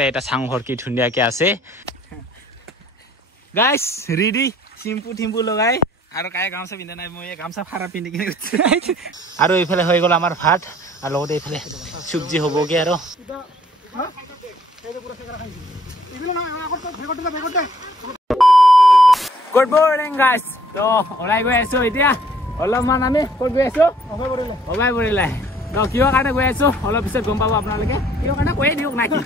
কাষতে এটা চাংঘৰ কি ধুনীয়াকে আছে গাইস ৰেডি চিম্পু থিম্পু লগাই আৰু কাই গামছা পিন্ধা নাই মই গামছা ফাৰা পিন্ধি কিনে আৰু এইফালে হৈ গ'ল আমাৰ ভাত আৰু লগতে এইফালে চব্জি হ'বগে আৰু গুড মৰ্নিং গাইস তো ওলাই গৈ আছো এতিয়া অলপমান আমি ক'ত গৈ আছো অবাই পৰিলে তো কিয় কাৰণে গৈ আছো অলপ পিছত গম পাব আপোনালোকে কিয় কাৰণে কৈ দিওক নাকি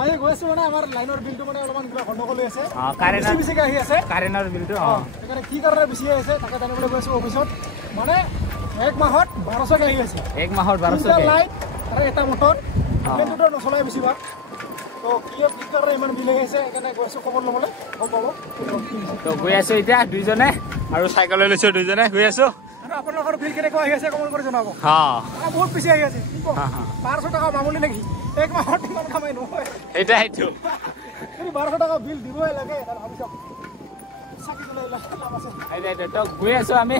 আই গৈছো মানে আমাৰ লাইনৰ বিলটো মানে অলপমান কিবা গণ্ডগোল হৈ আছে কাৰেণ্টৰ বেছিকে আহি আছে কাৰেণ্টৰ বিলটো এখানে কি কাৰণে বেছি আহি আছে তাকে জানিবলৈ গৈছো অফিসত মানে এক মাহত 1200 কে আহি আছে এক মাহত 1200 কে লাইট আৰু এটা মটৰ ইলেক্ট্ৰিকৰ নচলাই বেছিভাগ তো কি কাৰণে ইমান বিল আহি আছে এখানে গৈছো খবৰ ল'বলৈ গম পাব তো গৈ আছো এতিয়া দুইজনে আৰু চাইকেল লৈ লৈছো দুইজনে গৈ আছো আৰু আপোনালোকৰ বিল কেনেকৈ আহি আছে কমেন্ট কৰি জনাব বহুত বেছি আহি আছে 1200 টকা মামুলি নেকি এক মাহত ইমান কামাই নহয় এটা হেতু 1200 টাকা বিল দিবই লাগে তাৰ ভাবি চাওক সাকি চলাই লাভ আছে আইদা তো গৈ আছো আমি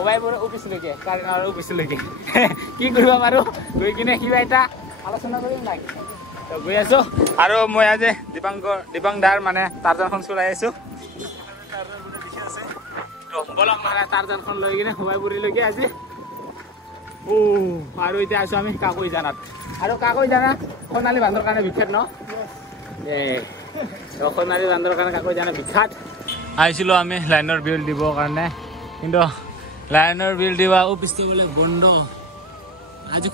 অবাইবৰ অফিসলৈকে কাৰেণ্টৰ অফিসলৈকে কি কৰিব পাৰো গৈ কিনে কিবা এটা আলোচনা কৰিম নাই তো গৈ আছো আৰু মই আজি দিবাংদাৰ মানে টাৰজানখন চলাই আছো তো বলক মানে টাৰজানখন লৈ কিনে অবাইবৰিলৈকে আজি আৰু এতিয়া আছো আমি কাকৈ জানাত আৰু কাকৈ জানা সোণালী বান্দৰ কাৰণে বিখ্যাত ন সোণালী বান্দৰ কাৰণে কাকৈ জানা বিখ্যাত আহিছিলো আমি লাইনৰ বিল দিবৰ কাৰণে কিন্তু লাইনৰ বিল দিবা অফিসটো বোলে বন্ধ আজি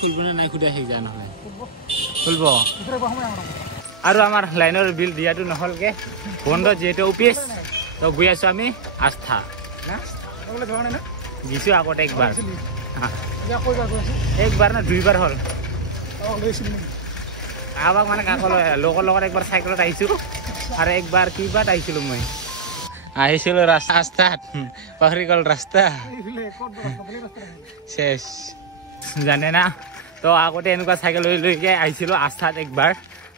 খুলব না নাই খুদা হেই জানো খুলব আৰু আমাৰ লাইনৰ বিল দিয়াটো নহলকে বন্ধ যেটো অফিস তো গৈ আছো আমি আস্থা না ওলে ধৰণে না গিছো আগতে একবাৰ না দুইবাৰ হল আবাক মানে কাকল লোকৰ লগত একবাৰ সাইকেলত আহিছো আৰু একবাৰ কিবাত আহিছিলো মই আহিছিলো ৰাস্তাত পাহৰি গল ৰাস্তা শেষ জানে না তো আগতে এনেকুৱা সাইকেল লৈকে আহিছিলো আস্থাত একবাৰ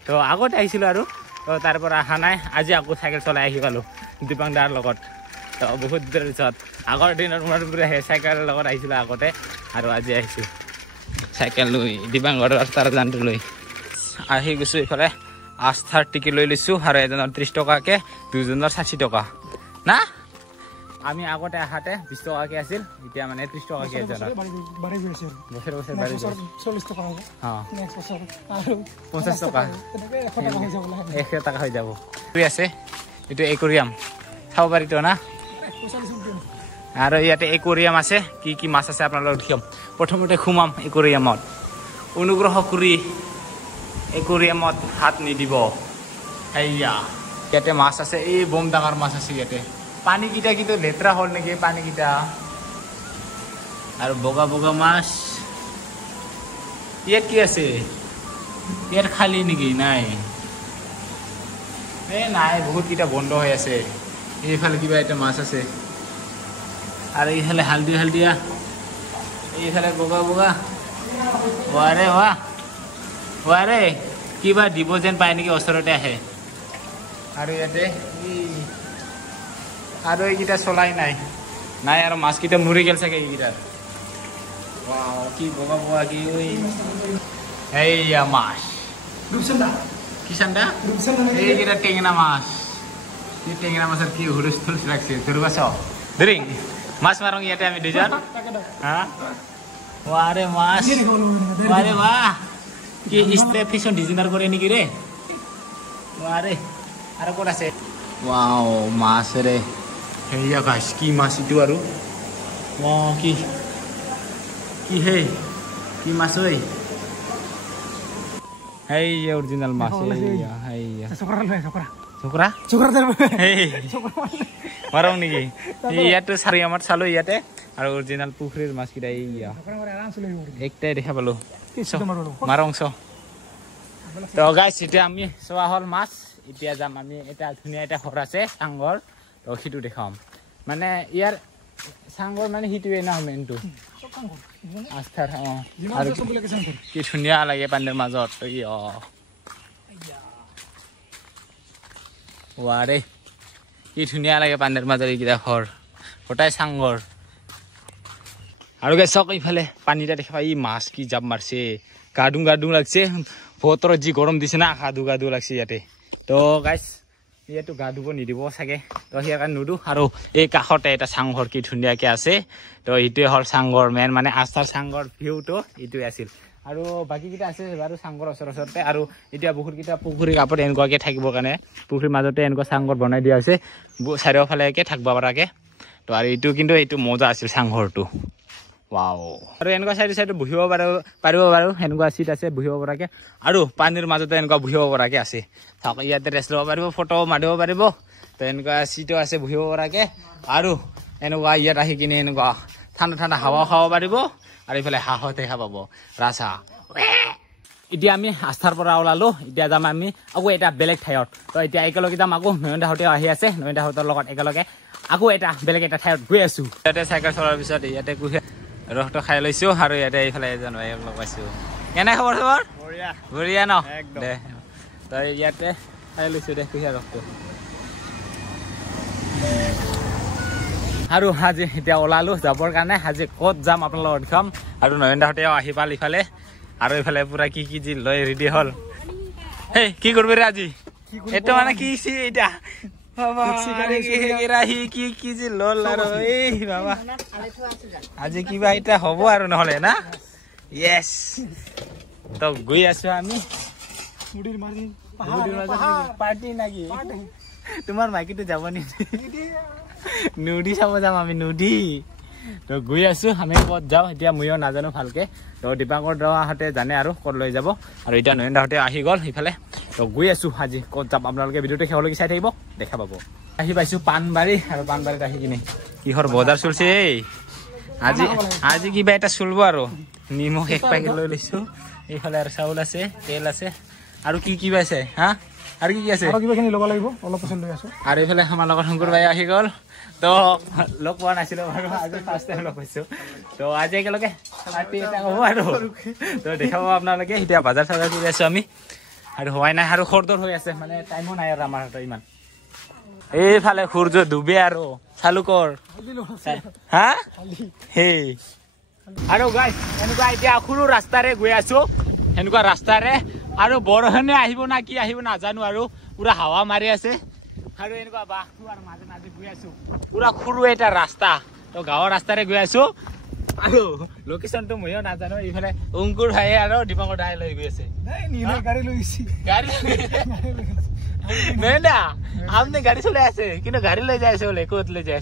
তো আগতে আহিছিলো আৰু তো তাৰ পৰা আহা নাই আজি আকৌ সাইকেল চলাই আহি পালো দিবাংদাৰ লগত তো বহুত দিনৰ পিছত আগৰ দিনৰ মোৰ সাইকেলৰ লগত আহিছিলো আগতে আৰু আজি আহিছো সাইকেল লৈ দিবাংগৰ ৰাস্তাৰ জানটো লৈ আহি গৈছো ইফালে আস্থাৰ টিকেট লৈ লৈছো আৰু এজনৰ 30 টকাকে দুজনৰ 60 টকা না আমি আগতে আহাতে 20 টকাকে আছিল এতিয়া মানে 30 টকাকে এজনৰ বাঢ়ি গৈছে বছৰ বাঢ়ি গৈছে 40 টকা হ'ব নেক্সট বছৰ আৰু 50 টকা তেনেকৈ 100 টকা হৈ যাব 100 টকা হৈ যাব কি আছে এটো একুৰিয়াম চাব পাৰিতো না আৰু ইয়াতে একুৰিয়াম আছে কি কি মাছ আছে আপোনালোকক দেখাম প্ৰথমতে খুমাম একুৰিয়ামত অনুগ্ৰহ কৰি একুৰিয়ামত হাত নিদিব হেইয়া ইয়াতে মাছ আছে এই বম ডাঙৰ মাছ আছে ইয়াতে পানী কিটা কিন্তু লেতেৰা হল নেকি পানী কিটা আৰু বগা বগা মাছ ইয়াত কি আছে ইয়াত খালি নেকি নাই নাই বহুত কিটা বন্ধ হৈ আছে এইফালে কিবা এটা মাছ আছে আৰু এইফালে হালদিয়া এইফালে বগা বগা ওয়াৰে ওয়াৰে কিবা দিব যেন পায় নেকি ওচৰতে আহে আৰু ইয়াতে আৰু এইকেইটা চলাই নাই আৰু মাছকেইটা মৰি গেল চাগে এইকেইটাৰ কি বগা বগা কি এইয়া মাছ কি চান্দা এইকেইটা টেঙনা মাছ কি টেঙনা মাছৰ কি হুলুচ থুলুচ লাগছে ধৰিবা চাও ধৰিং মাছ মাৰং ইয়াতে আমি দুজন ওয়াৰে মাছ ওয়াৰে বাহ কি ইষ্টে ফিশন ডিজাইনাৰ কৰে নেকি ৰে ওয়াৰে আৰু ক'ত আছে ওয়াও মাছ ৰে হেয়া গাইস কি মাছ ইটো আৰু কি হে কি মাছ ঐ হেয়া অৰিজিনাল মাছ হেয়া চকৰা মাৰং নেকি ইয়াতো চাৰিয়ামাত চালো ইয়াতে আৰু অৰিজিনাল পুখুৰীৰ মাছ কেইটা এইয়া একটাই দেখা পালো মাৰং চ তো গাইস এতিয়া আমি চোৱা হল মাছ এতিয়া যাম আমি এটা ধুনীয়া এটা ঘৰ আছে চাংঘৰ তো সিটো দেখাম মানে ইয়াৰ চাংঘৰ মানে সিটোৱে না মেইনটো আস্থাৰ আৰু কি ধুনীয়া লাগে পানীৰ মাজত ওয়াৰে কি ধুনীয়া লাগে পানীৰ মাজত এইকেইটা ঘৰ গোটাই চাংঘৰ আৰু গাইছ চাওক এইফালে পানীটা দেখা পাই মাছ কি জাপ মাৰছে গাডুং লাগছে বতৰত যি গৰম দিছে না গা ধু লাগছে ইয়াতে তো গাইছ ইয়াতো গা ধুব নিদিব চাগে তো ইয়াৰ কাৰণে নুধো আৰু এই কাষতে এটা চাংঘৰ কি ধুনীয়াকে আছে তো এইটোৱে হ'ল চাংঘৰ মেইন মানে আস্থাৰ চাংঘৰ ভিউটো এইটোৱে আছিল আৰু বাকীকেইটা আছে বাৰু চাংঘৰ ওচৰতে আৰু এতিয়া বহুতকেইটা পুখুৰী কাপত এনেকুৱাকে থাকিবৰ কাৰণে পুখুৰীৰ মাজতে এনেকুৱা চাংঘৰ বনাই দিয়া হৈছে চাৰিওফালেকে থাকিব পৰাকে তো আৰু এইটো কিন্তু এইটো মজা আছিল চাংঘৰটো ৱাও আৰু এনেকুৱা চাইডে বহিব পাৰিব বাৰু এনেকুৱা চিট আছে বহিব পৰাকে আৰু পানীৰ মাজতে এনেকুৱা বহিব পৰাকে আছে থাক ইয়াতে ৰেষ্ট ল'ব পাৰিব ফটো মাৰিব পাৰিব তো এনেকুৱা চিটো আছে বহিব পৰাকে আৰু এনেকুৱা ইয়াত আহি কিনে এনেকুৱা ঠাণ্ডা হাৱা খাব পাৰিব আৰু এইফালে হাঁহত দেখা পাব ৰাজা এতিয়া আমি আস্থাৰ পৰা ওলালো এতিয়া যাম আমি আকৌ এটা বেলেগ ঠাইত তো এতিয়া একেলগে যাম আকৌ নয়নদাহঁতেও আহি আছে নয়নদাহঁতৰ লগত একেলগে আকৌ এটা বেলেগ এটা ঠাইত গৈ আছো ইয়াতে চাইকেল চলোৱাৰ পিছত ইয়াতে ৰসটো খাই লৈছো আৰু ইয়াতে এইফালে এজন ভাইক লগ পাইছো কেনে খবৰ তোমাৰ বঢ়িয়া ন দে তই ইয়াতে খাই লৈছো দে কুঁহিয়াৰ ৰসটো আৰু আজি এতিয়া ওলালো যাবৰ কাৰণে আজি ক'ত যাম আপোনালোকক দেখাম আৰু নয়নদাহঁতেও আহি পাল ইফালে আৰু এইফালে পুৰা কি যি লৈ ৰেডি হ'ল হেই কি কৰবি ৰে আজি এইটো মানে কি এতিয়া কি যি লল আৰু এই বাবা আজি কিবা এটা হ'ব আৰু নহলে না য়েছ তো গৈ আছো আমি পাৰ্টি নাকি তোমাৰ মাইকীটো যাব নেকি নুডি চাব যাম আমি নুডি তো গৈ আছো আমি ক'ত যাওঁ এতিয়া ময়ো নাজানো ভালকে তো দীপাংকৰ দাহঁতে জানে আৰু ক'ত লৈ যাব আৰু এতিয়া নয়নদাহঁতে আহি গ'ল সেইফালে তো গৈ আছো আজি ক'ত যাম আপোনালোকে ভিডিঅ'টো শেষলৈকে চাই থাকিব দেখা পাব আহি পাইছো পাণবাৰী আৰু পাণবাৰীত আহি কিনে কিহৰ বজাৰ চলিছে আজি কিবা এটা চলিব আৰু নিমখ এক পেকেট লৈ লৈছো এইফালে আৰু চাউল আছে তেল আছে আৰু কি পাইছে হা আৰু কি আছে আৰু এইফালে আমাৰ লগত শংকৰ ভাই আহি গ'ল তো লগ পোৱা নাছিলো বাৰু আজি ফাৰ্ষ্ট টাইম লগ পাইছো তো আজি একেলগে পাৰ্টি এটা হ'ব আৰু তো দেখাব আপোনালোকে এতিয়া বজাৰ চজাৰ কৰি আছো আমি আৰু হোৱাই নাই আৰু খৰদৰ হৈ আছে মানে টাইমো নাই আৰু আমাৰ হাতত ইমান এইফালে সূৰ্য ডুবে আৰু চালুকৰ হা হেই আৰু গাইছ এনেকুৱা এতিয়া সৰু ৰাস্তাৰে গৈ আছো এনেকুৱা ৰাস্তাৰে আৰু বৰষুণে আহিব না কি আহিব নাজানো আৰু পুৰা হাৱা মাৰি আছে আৰু এনেকুৱা বাঘটো আৰু মাজে মাজে গৈ আছো পুৰা সৰু এটা ৰাস্তা তো গাঁৱৰ ৰাস্তাৰে গৈ আছো আৰু লোকেশ্যনটো ময়ো নাজানো এইফালে অংকুৰ ভাই আৰু দীপাংকৰ দাই লৈ গৈ আছে নাই না আপনি গাড়ি চলাই আছে কিন্তু গাড়ি লৈ যাই আছে বোলে ক'ত লৈ যাই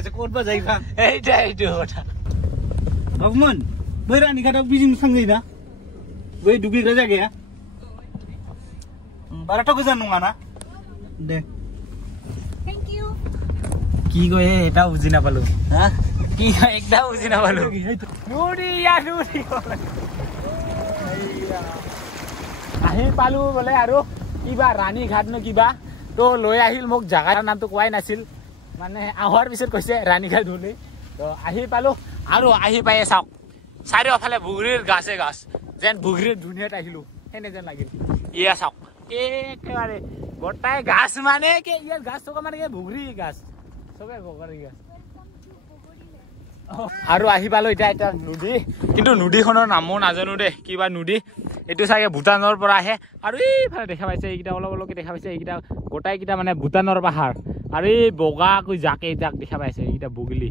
আছে ক'ত বা যাইবা এইটো কথা ভগৱান বৈ ৰাণী ঘাটক বিজিং থাঙ্গै না বৈ ডুবিগ্রা জায়গা বারোটা গুজার নঙা না দে কি কয় এটা বুজি নাপালো হা কি একদম বুজি নাপালো আহি পালো বোলে আৰু কিবা ৰাণী ঘাট ন কিবা তো লৈ আহিল মোক জাগাৰ নামটো কোৱাই নাছিল মানে আহাৰ পিছত কৈছে ৰাণী ঘাট বুলি তো আহি পালো আৰু আহি পাই চাওক চাৰিওফালে বুগৰীৰ গাছে গাছ যেন বুগৰীৰ দুনিয়াত আহিলো সেনে যেন লাগিল ইয়া চাওক একেবাৰে গোটাই গাছ মানে কি ইয়াৰ গাছ থকা মানে বুগৰী গাছ চবে বগৰী গাছ আৰু আহি পালো এতিয়া নদী কিন্তু নদীখনৰ নামো নাজানো দে কিবা নদী এইটো চাগে ভূটানৰ পৰা আহে আৰু এইফালে দেখা পাইছে এইকেইটা অলপ অলপকে দেখা পাইছে এইকেইটা গোটাইকেইটা মানে ভূটানৰ পাহাৰ আৰু এই বগাকৈ জাক দেখা পাইছে এইকেইটা বগিলি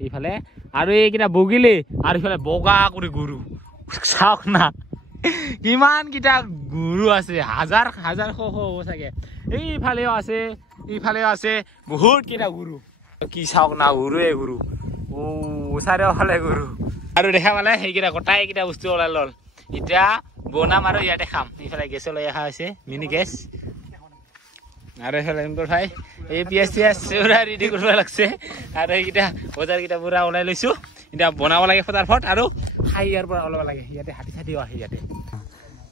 এইফালে আৰু এইকেইটা বগিলি আৰু এইফালে বগা কৰি গৰু চাওক না কিমান কেইটা গৰু আছে হাজাৰ হাজাৰ শ হ'ব চাগে এইফালেও আছে বহুত কেইটা গৰু কি চাওক না গৰুৱে গৰু চাৰিওফালে গৰু আৰু দেখা পালে সেইকেইটা গোটাইকেইটা বস্তু ওলাই ল'ল এতিয়া বনাম আৰু ইয়াতে খাম এইফালে গেছো লৈ অহা হৈছে মিনি গেছ আৰু এইফালে ভাই এই পিঁয়াজ পুৰা ৰেডি কৰিব লাগছে আৰু এইকেইটা বজাৰকেইটা পুৰা ওলাই লৈছো এতিয়া বনাব লাগে ফটাফট আৰু খাই ইয়াৰ পৰা ওলাব লাগে ইয়াতে হাতী চাতিও আহে ইয়াতে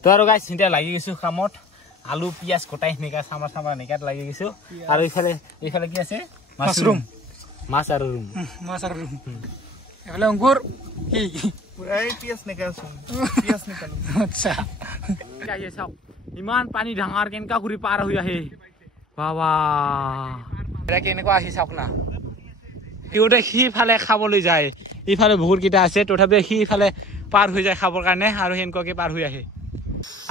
তো আৰু গাইছ এতিয়া লাগি গৈছো কামত আলু পিঁয়াজ গোটাই সেনেকা চামাৰ এনেকাত লাগি গৈছো আৰু এইফালে কি আছে মাছৰুম মাছ আৰু ৰুম এইফালে অংকুৰ কি আচ্ছা চাওক ইমান পানী ডাঙৰ কেনেকা কৰি পাৰ হৈ আহে বাবা কেনেকুৱা আহি চাওক না সিহঁতে সিফালে খাবলৈ যায় ইফালে বহুত কেইটা আছে তথাপিও সিফালে পাৰ হৈ যায় খাবৰ কাৰণে আৰু সেনেকুৱাকে পাৰ হৈ আহে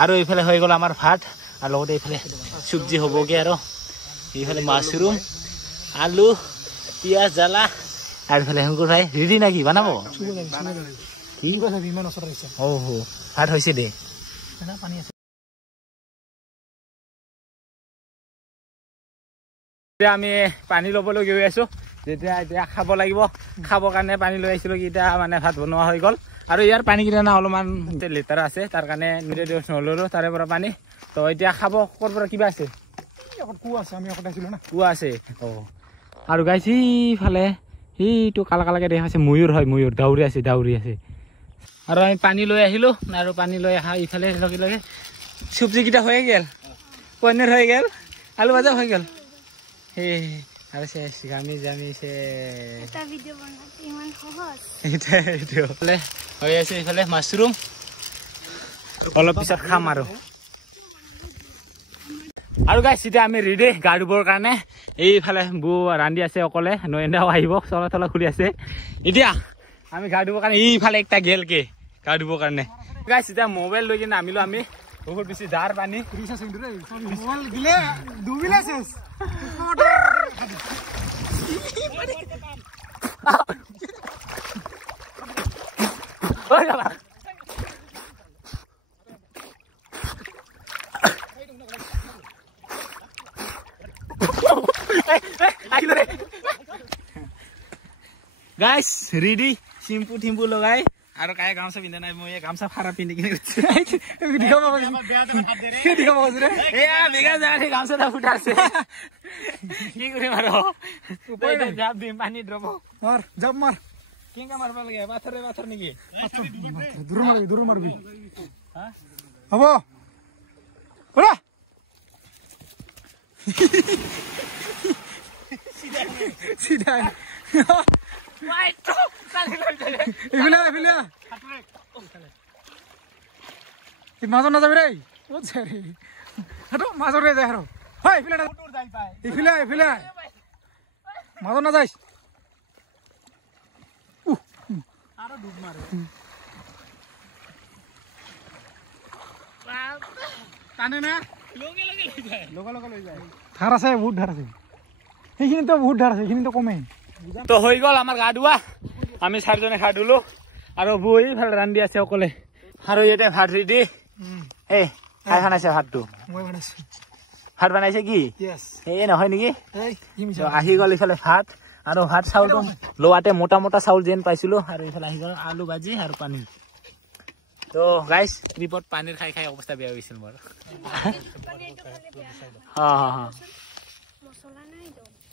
আৰু এইফালে হৈ গ'ল আমাৰ ভাত আৰু লগতে এইফালে চব্জি হ'বগে আৰু এইফালে মাছৰুম আলু পিঁয়াজ জ্বালা আৰু এইফালে শংকুৰ ভাই ৰেডি নাকি বনাব কি ভাত হৈছে দে আমি পানী ল'বলৈ গৈ আছো যেতিয়া এতিয়া খাব লাগিব খাবৰ কাৰণে পানী লৈ আহিছিলো এতিয়া মানে ভাত বনোৱা হৈ গ'ল আৰু ইয়াৰ পানীকেইটা না অলপমান লেতেৰা আছে তাৰ কাৰণে নললো তাৰে পৰা পানী তো এতিয়া খাব ক'ৰ পৰা কিবা আছে কুঁৱা আছে আৰু গাইছ সিফালে সেইটো কালা কালাকে দেখাইছে ময়ূৰ হয় ময়ূৰ দাউৰি আছে আৰু আমি পানী লৈ আহিলো আৰু পানী লৈ অহা ইফালে লগে লগে চব্জিকেইটা হৈ গ'ল পনীৰ হৈ গ'ল আলু ভাজা হৈ গ'ল আৰু গামি জামিছে হৈ আছে এইফালে মাছৰুম অলপ পিছত খাম আৰু গাইছ এতিয়া আমি ৰেডি গা ধুবৰ কাৰণে এইফালে বৌ ৰান্ধি আছে অকলে নয়নদাও আহিব চলা তলা খুলি আছে এতিয়া আমি গা ধুবৰ কাৰণে এইফালে একটা গেলকে গা ধুবৰ কাৰণে গাইছ এতিয়া মোবাইল লৈ কিনে নামিলো আমি বহুত বেছি ধাৰ পানী গাইছ ৰেডি চিম্পু টিম্পু লগাই আৰু কায়ে গামছা পিন্ধা নাই মই গামছা ফাৰা পিন্ধি কিনে গামছাটা ফুটাইছে কি কৰিম আৰু জাপ দিম পানী দ্ৰব জাপ মাৰ কেনেকা মাৰিব লাগে পাথৰ নেকি দূৰ মাৰিবি হ'ব চিধা মাজত নাযাবি ৰে মাজতে যায় আৰু ইফালে মাজত নাযাইছ ধাৰ আছে বহুত ধাৰ আছে সেইখিনিতো বহুত ধাৰ আছে সেইখিনিতো কমেই তো হৈ গ'ল আমাৰ গা ধোৱা আমি চাৰিজনে গা ধুলো আৰু বৌ এইফালে ৰান্ধি আছে অকলে আৰু ইয়াতে ভাত ৰেডি এই খাই বনাইছে ভাতটো ভাত বনাইছে কি এই নহয় নেকি আহি গ'ল ইফালে ভাত আৰু ভাত চাউলটো লোৱাতে মোটা মোটা চাউল যেন পাইছিলো আৰু ইফালে আহি গ'ল আলু ভাজি আৰু পানীৰ তো গাইছ ট্ৰিপত পানীৰ খাই খাই অৱস্থা বেয়া হৈছিল মোৰ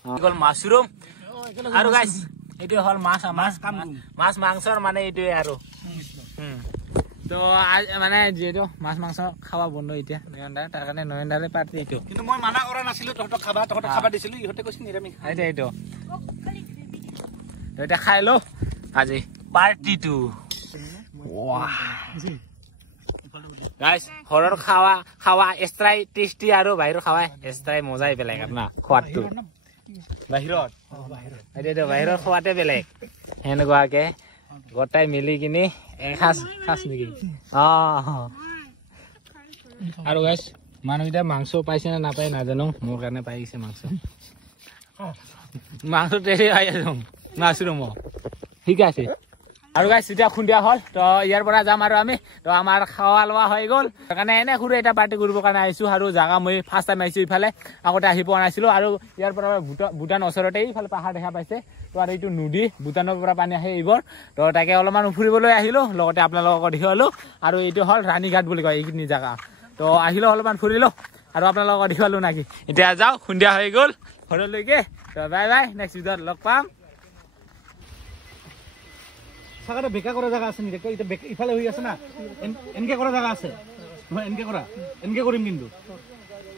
গ'ল মাছৰুম আৰু গাইছ এইটো হ'ল মাছ মাংসৰ মানে এইটোৱে আৰু তো মানে যিহেতু মাছ মাংস খাবা বন্ধ এতিয়া নয়নদাৰ তাৰ কাৰণে নয়নদাৰে পাৰ্টি এইটো কিন্তু মই মানা কৰা নাছিলো তহঁতক খাবা দিছিলো ইহঁতে কৈছিল নিৰামিষ এইটো এতিয়া খাই লো আজি পাৰ্টিটো গাইছ ঘৰৰ খাৱা এক্সট্ৰাই টেষ্টি আৰু বাহিৰৰ খাৱা এক্সট্ৰাই মজাই বেলেগ না খোৱাটো বাহিৰত বাহিৰৰ খোৱাতে বেলেগ সেনেকুৱাকে গোটাই মিলি কিনি এসাঁজ নেকি আৰু গাইছ মানুহকেইটা মাংস পাইছে নে নাপায় নাজানো মোৰ কাৰণে পাই গৈছে মাংস টেৰি পাই আছো মাছৰুম ঠিক আছে আৰু গাইছ এতিয়া খুন্দিয়া হ'ল তো ইয়াৰ পৰা যাম আৰু আমি তো আমাৰ খোৱা লোৱা হৈ গ'ল সেইকাৰণে এনে সৰু এটা পাৰ্টি কৰিবৰ কাৰণে আহিছোঁ আৰু জাগা মই ফাৰ্ষ্ট টাইম আহিছোঁ ইফালে আগতে আহি পোৱা নাছিলোঁ আৰু ইয়াৰ পৰা ভূটান ওচৰতে ইফালে পাহাৰ দেখা পাইছে তো আৰু এইটো নদী ভূটানৰ পৰা পানী আহে এইবোৰ তো তাকে অলপমান ফুৰিবলৈ আহিলোঁ লগতে আপোনালোকক দেখুৱালোঁ আৰু এইটো হ'ল ৰাণীঘাট বুলি কয় এইখিনি জাগা তো আহিলোঁ অলপমান ফুৰিলোঁ আৰু আপোনালোকক দেখুৱালোঁ নাকি এতিয়া যাওঁ খুন্দিয়া হৈ গ'ল ঘৰলৈকে তো বাই বাই নেক্সট ভিডিঅ'ত লগ পাম সাগরে বেকা করা জায়গা আছে নেকি এটা ইফালে হই আছে না এনকে করা জায়গা আছে নহয় এনকে কৰিম কিন্তু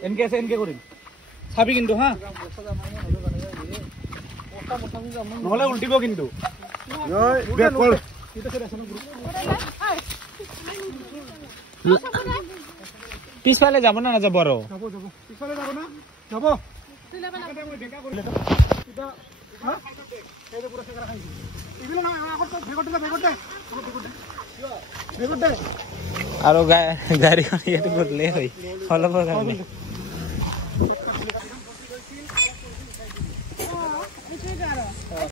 এনকে আছে এনকে কৰিম চাবি কিন্তু হা নহলে উল্টিব কিন্তু বেক কৰ পিছফালে যাব না যাব আৰু যাব পিছফালে যাব না যাব এই যে পুৰো শেখাৰা খাইছি এগুলো না আগত বেগট দে আৰু গাড়ীখন ইয়াতে গ'লে হয় অলপৰ কাৰণে